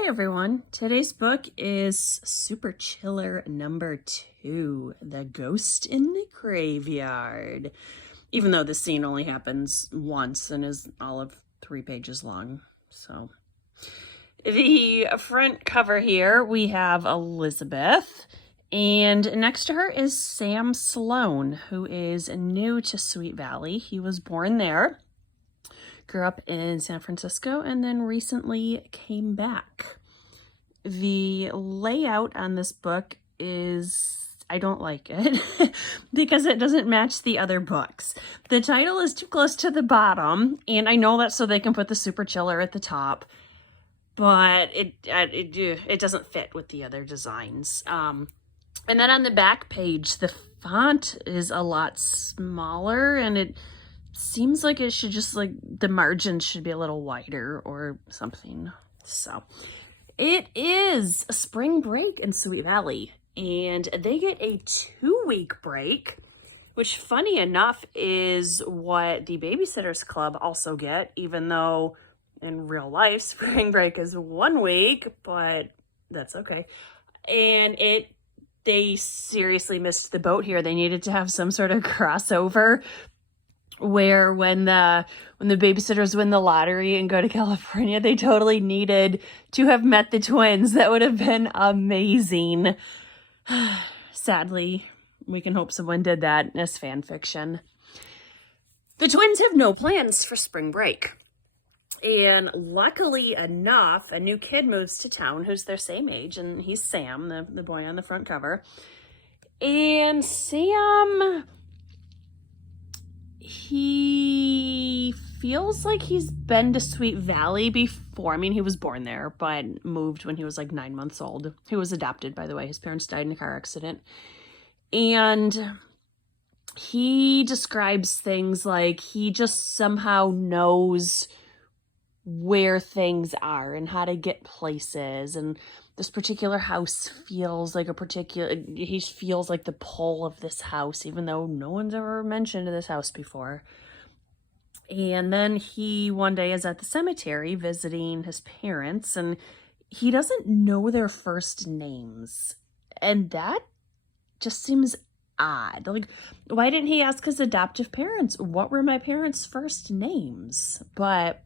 Hi everyone. Today's book is Super Chiller number 2, The Ghost in the Graveyard. Even though this scene only happens once and is all of 3 pages long. So the front cover here, we have Elizabeth, and next to her is Sam Sloan, who is new to Sweet Valley. He was born there, grew up in San Francisco, and then recently came back. The layout on this book is, I don't like it because it doesn't match the other books. The title is too close to the bottom, and I know that's so they can put the Super Chiller at the top, but it doesn't fit with the other designs. And then on the back page, the font is a lot smaller, and it seems like it should just, like, the margins should be a little wider or something. So it is a spring break in Sweet Valley, and they get a 2-week break, which, funny enough, is what the Babysitters Club also get, even though in real life spring break is 1 week, but that's okay. And they seriously missed the boat here. They needed to have some sort of crossover where when the babysitters win the lottery and go to California, they totally needed to have met the twins. That would have been amazing. Sadly, we can hope someone did that as fan fiction. The twins have no plans for spring break. And luckily enough, a new kid moves to town who's their same age, and he's Sam, the boy on the front cover. And Sam, he feels like he's been to Sweet Valley before. I mean, he was born there, but moved when he was like 9 months old. He was adopted, by the way. His parents died in a car accident. And he describes things like he just somehow knows where things are and how to get places, and this particular house feels like he feels like the pull of this house, even though no one's ever mentioned this house before. And then he one day is at the cemetery visiting his parents, and he doesn't know their first names, and that just seems odd. Like, why didn't he ask his adoptive parents, what were my parents' first names? But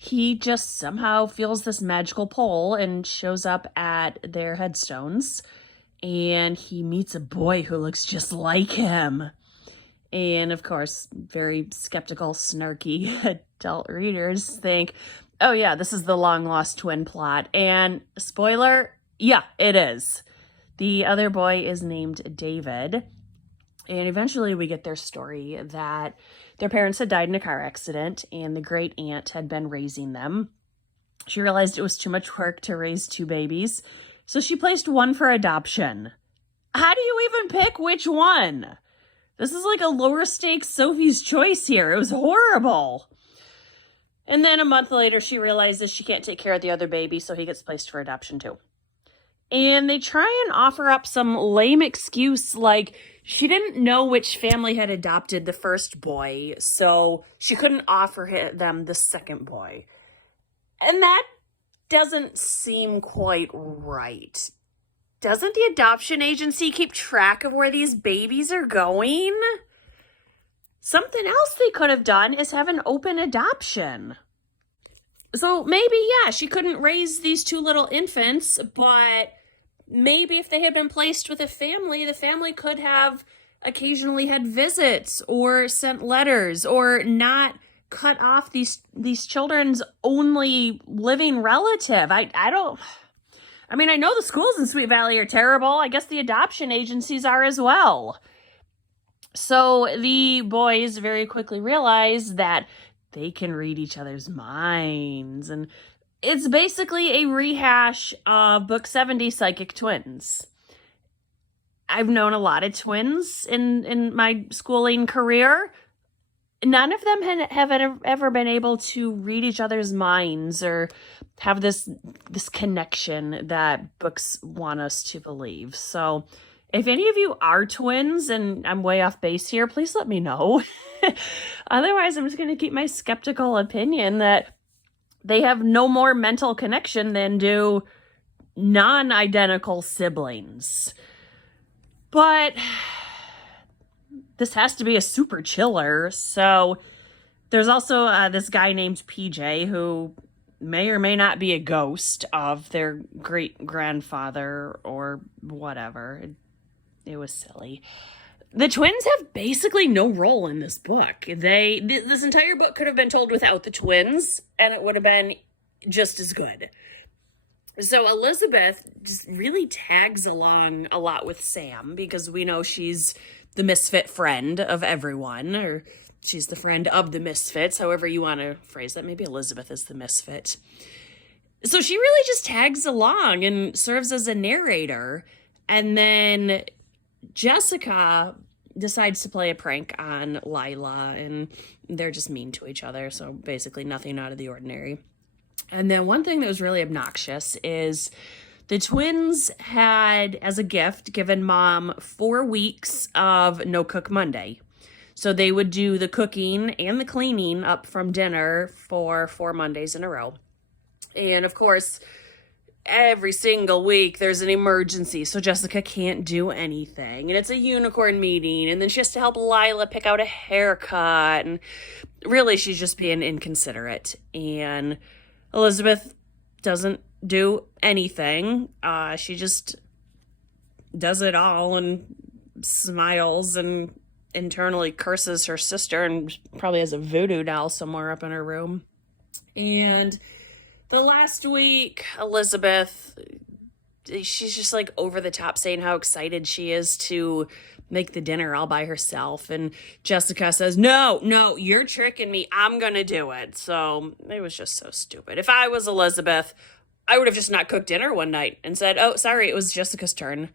he just somehow feels this magical pull and shows up at their headstones, and he meets a boy who looks just like him. And of course, very skeptical, snarky adult readers think, oh yeah, this is the long lost twin plot. And spoiler, yeah, it is. The other boy is named David. And eventually we get their story that their parents had died in a car accident, and the great aunt had been raising them. She realized it was too much work to raise 2 babies, so she placed one for adoption. How do you even pick which one? This is like a lower stakes Sophie's Choice here. It was horrible. And then a month later, she realizes she can't take care of the other baby, so he gets placed for adoption too. And they try and offer up some lame excuse like she didn't know which family had adopted the first boy, so she couldn't offer them the second boy. And that doesn't seem quite right. Doesn't the adoption agency keep track of where these babies are going? Something else they could have done is have an open adoption. So maybe, yeah, she couldn't raise these 2 little infants, but maybe if they had been placed with a family, the family could have occasionally had visits or sent letters or not cut off these children's only living relative. I know the schools in Sweet Valley are terrible. I guess the adoption agencies are as well. So the boys very quickly realize that they can read each other's minds, and it's basically a rehash of Book 70, Psychic Twins. I've known a lot of twins in my schooling career. None of them have ever been able to read each other's minds or have this connection that books want us to believe. So if any of you are twins, and I'm way off base here, please let me know. Otherwise, I'm just going to keep my skeptical opinion that they have no more mental connection than do non-identical siblings. But this has to be a super chiller, so there's also this guy named PJ who may or may not be a ghost of their great-grandfather or whatever. It was silly. The twins have basically no role in this book. This entire book could have been told without the twins, and it would have been just as good. So Elizabeth just really tags along a lot with Sam because we know she's the misfit friend of everyone, or she's the friend of the misfits, however you want to phrase that. Maybe Elizabeth is the misfit. So she really just tags along and serves as a narrator. And then Jessica decides to play a prank on Lila, and they're just mean to each other. So basically nothing out of the ordinary. And then one thing that was really obnoxious is the twins had, as a gift, given Mom 4 weeks of No Cook Monday. So they would do the cooking and the cleaning up from dinner for 4 Mondays in a row. And of course, every single week there's an emergency, so Jessica can't do anything. And it's a unicorn meeting, and then she has to help Lila pick out a haircut. And really, she's just being inconsiderate. And Elizabeth doesn't do anything. She just does it all and smiles and internally curses her sister and probably has a voodoo doll somewhere up in her room. And the last week, Elizabeth, she's just like over the top saying how excited she is to make the dinner all by herself. And Jessica says, no, you're tricking me. I'm going to do it. So it was just so stupid. If I was Elizabeth, I would have just not cooked dinner one night and said, oh, sorry, it was Jessica's turn.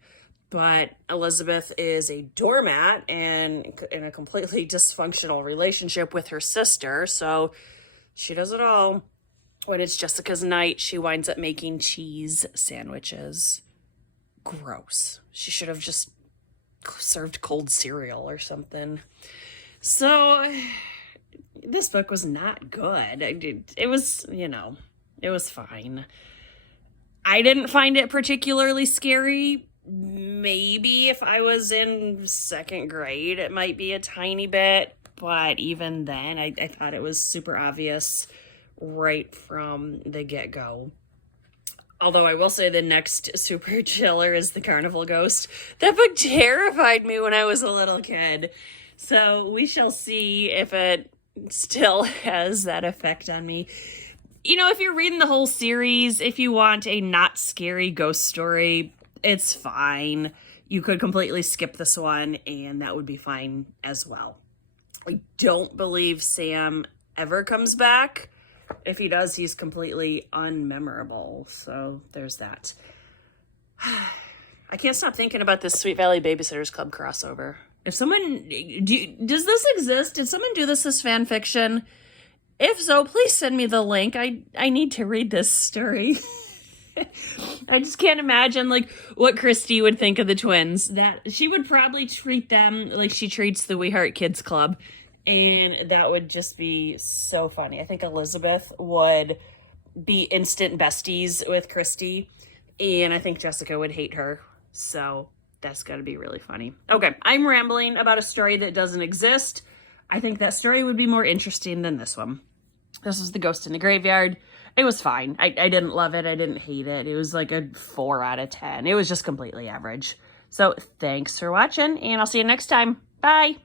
But Elizabeth is a doormat and in a completely dysfunctional relationship with her sister. So she does it all. When it's Jessica's night, she winds up making cheese sandwiches. Gross. She should have just served cold cereal or something. So this book was not good. It was, it was fine. I didn't find it particularly scary. Maybe if I was in 2nd grade, it might be a tiny bit. But even then, I thought it was super obvious right from the get-go. Although I will say the next super chiller is The Carnival Ghost. That book terrified me when I was a little kid. So we shall see if it still has that effect on me. If you're reading the whole series, if you want a not scary ghost story, it's fine. You could completely skip this one, and that would be fine as well. I don't believe Sam ever comes back. If he does, he's completely unmemorable. So there's that. I can't stop thinking about this Sweet Valley Babysitters Club crossover. If someone... does this exist? Did someone do this as fan fiction? If so, please send me the link. I need to read this story. I just can't imagine, what Christy would think of the twins. That she would probably treat them like she treats the We Heart Kids Club. And that would just be so funny. I think Elizabeth would be instant besties with Christy. And I think Jessica would hate her. So that's got to be really funny. Okay, I'm rambling about a story that doesn't exist. I think that story would be more interesting than this one. This was The Ghost in the Graveyard. It was fine. I didn't love it. I didn't hate it. It was like a 4 out of 10. It was just completely average. So thanks for watching, and I'll see you next time. Bye.